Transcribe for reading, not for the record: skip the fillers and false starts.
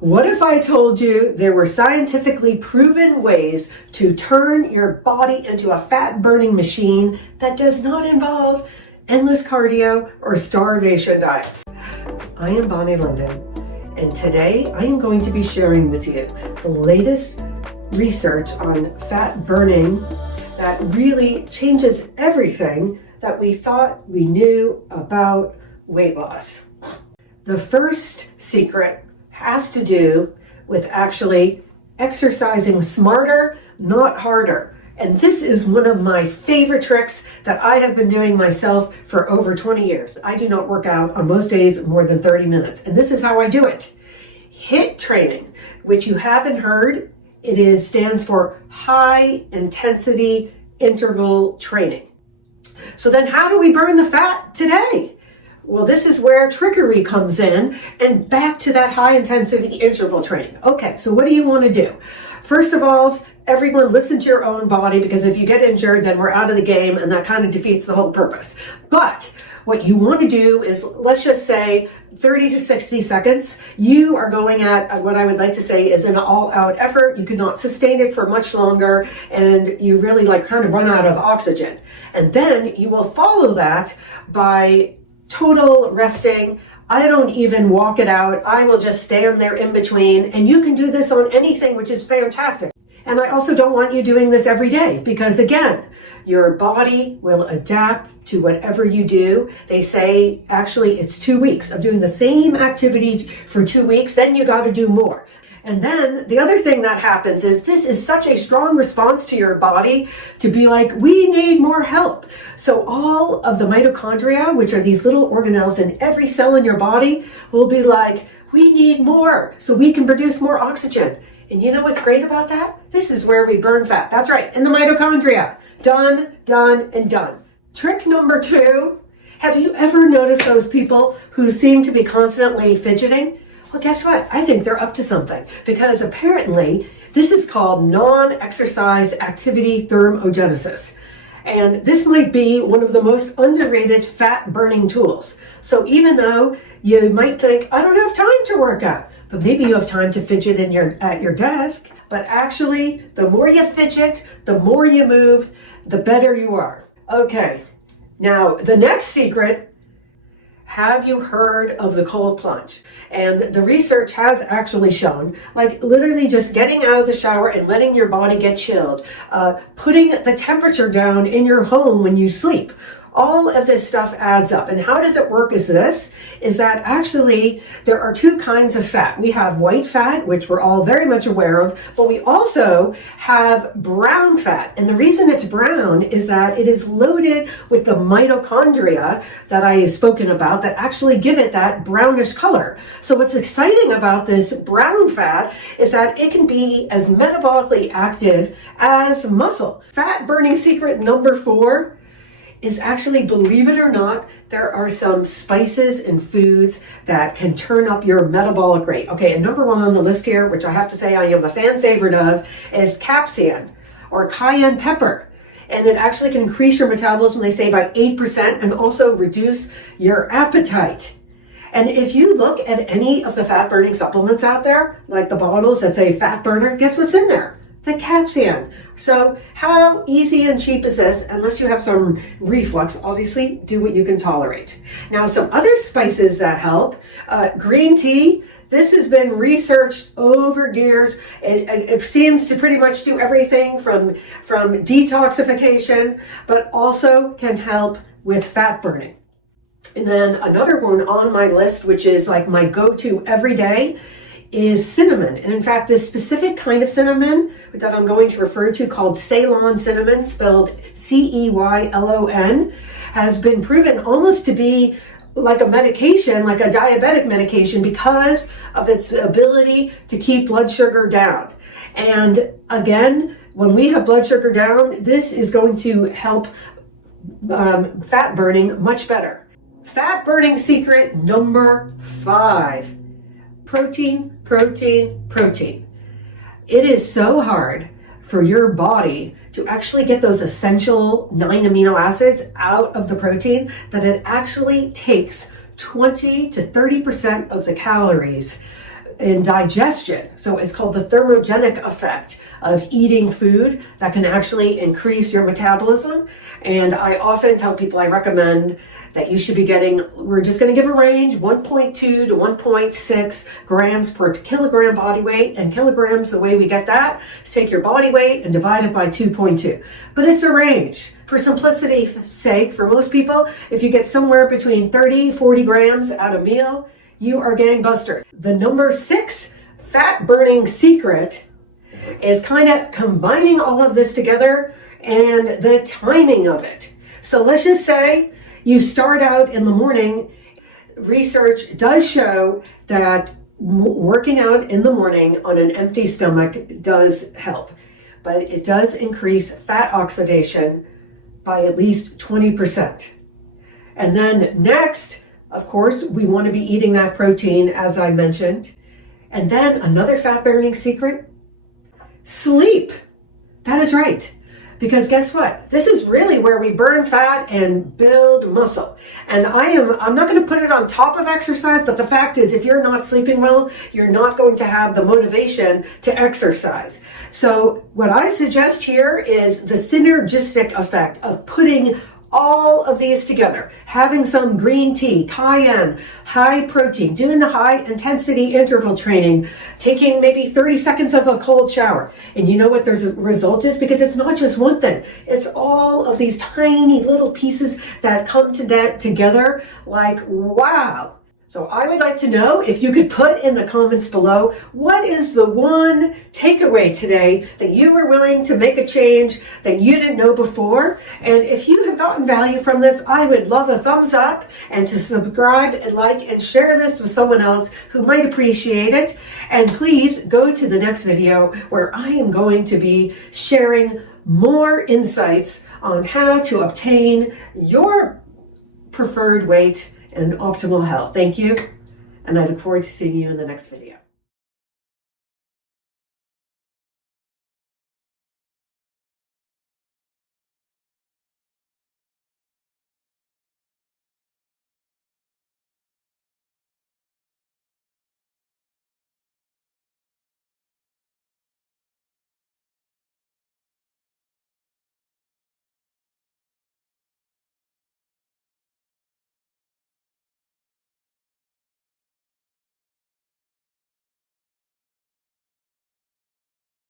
What if I told you there were scientifically proven ways to turn your body into a fat-burning machine that does not involve endless cardio or starvation diets? I am Bonni London, and today I am going to be sharing with you the latest research on fat burning that really changes everything that we thought we knew about weight loss. The first secret has to do with actually exercising smarter, not harder. And this is one of my favorite tricks that I have been doing myself for over 20 years. I do not work out on most days more than 30 minutes. And this is how I do it. HIIT training, which you haven't heard, stands for high intensity interval training. So then how do we burn the fat today? Well, this is where trickery comes in, and back to that high intensity interval training. Okay, so what do you want to do? First of all, everyone listen to your own body, because if you get injured, then we're out of the game, and that kind of defeats the whole purpose. But what you want to do is, let's just say 30 to 60 seconds, you are going at what I would like to say is an all-out effort. You cannot sustain it for much longer, and you really kind of run out of oxygen. And then you will follow that by total resting. I don't even walk it out. I will just stand there in between, and you can do this on anything, which is fantastic. And I also don't want you doing this every day, because again, your body will adapt to whatever you do. They say actually it's 2 weeks of doing the same activity for 2 weeks, then you got to do more. And then the other thing that happens is this is such a strong response to your body to be like, we need more help. So all of the mitochondria, which are these little organelles in every cell in your body, will be like, we need more so we can produce more oxygen. And you know what's great about that? This is where we burn fat. That's right, in the mitochondria. Done, done, and done. Trick number 2, have you ever noticed those people who seem to be constantly fidgeting? Well, guess what? I think they're up to something, because apparently this is called non-exercise activity thermogenesis. And this might be one of the most underrated fat burning tools. So even though you might think, I don't have time to work out, but maybe you have time to fidget at your desk. But actually, the more you fidget, the more you move, the better you are. Okay, now the next secret. Have you heard of the cold plunge? And the research has actually shown, literally just getting out of the shower and letting your body get chilled, putting the temperature down in your home when you sleep. All of this stuff adds up. And how does it work is that actually there are 2 kinds of fat. We have white fat, which we're all very much aware of, but we also have brown fat. And the reason it's brown is that it is loaded with the mitochondria that I have spoken about that actually give it that brownish color. So what's exciting about this brown fat is that it can be as metabolically active as muscle. Fat burning secret number 4 is actually, believe it or not, there are some spices and foods that can turn up your metabolic rate. Okay, and number 1 on the list here, which I have to say I am a fan favorite of, is capsaicin or cayenne pepper. And it actually can increase your metabolism, they say, by 8% and also reduce your appetite. And if you look at any of the fat burning supplements out there, like the bottles that say fat burner, guess what's in there? The capsaicin. So how easy and cheap is this? Unless you have some reflux, obviously do what you can tolerate. Now, some other spices that help, green tea. This has been researched over years. It seems to pretty much do everything from detoxification, but also can help with fat burning. And then another one on my list, which is like my go-to every day, is cinnamon. And in fact, this specific kind of cinnamon that I'm going to refer to, called Ceylon cinnamon, spelled C-E-Y-L-O-N, has been proven almost to be like a medication, like a diabetic medication, because of its ability to keep blood sugar down. And again, when we have blood sugar down, this is going to help fat burning much better. Fat burning secret number 5. Protein, protein, protein. It is so hard for your body to actually get those essential 9 amino acids out of the protein that it actually takes 20 to 30% of the calories in digestion. So it's called the thermogenic effect of eating food that can actually increase your metabolism. And I often tell people, I recommend that you should be getting, we're just going to give a range, 1.2 to 1.6 grams per kilogram body weight. And kilograms, the way we get that is take your body weight and divide it by 2.2. But it's a range. For simplicity's sake, for most people, if you get somewhere between 30, 40 grams at a meal, you are gangbusters. The number 6 fat burning secret is kind of combining all of this together and the timing of it. So let's just say you start out in the morning. Research does show that working out in the morning on an empty stomach does help, but it does increase fat oxidation by at least 20%. And then next, of course, we want to be eating that protein, as I mentioned. And then another fat burning secret, sleep. That is right. Because guess what? This is really where we burn fat and build muscle. And I'm not going to put it on top of exercise, but the fact is, if you're not sleeping well, you're not going to have the motivation to exercise. So what I suggest here is the synergistic effect of putting all of these together, having some green tea, cayenne, high protein, doing the high intensity interval training, taking maybe 30 seconds of a cold shower. And you know what the result is? Because it's not just one thing. It's all of these tiny little pieces that come together like, wow. So I would like to know if you could put in the comments below, what is the one takeaway today that you were willing to make a change that you didn't know before? And if you have gotten value from this, I would love a thumbs up and to subscribe and like and share this with someone else who might appreciate it. And please go to the next video where I am going to be sharing more insights on how to obtain your preferred weight and optimal health. Thank you, and I look forward to seeing you in the next video.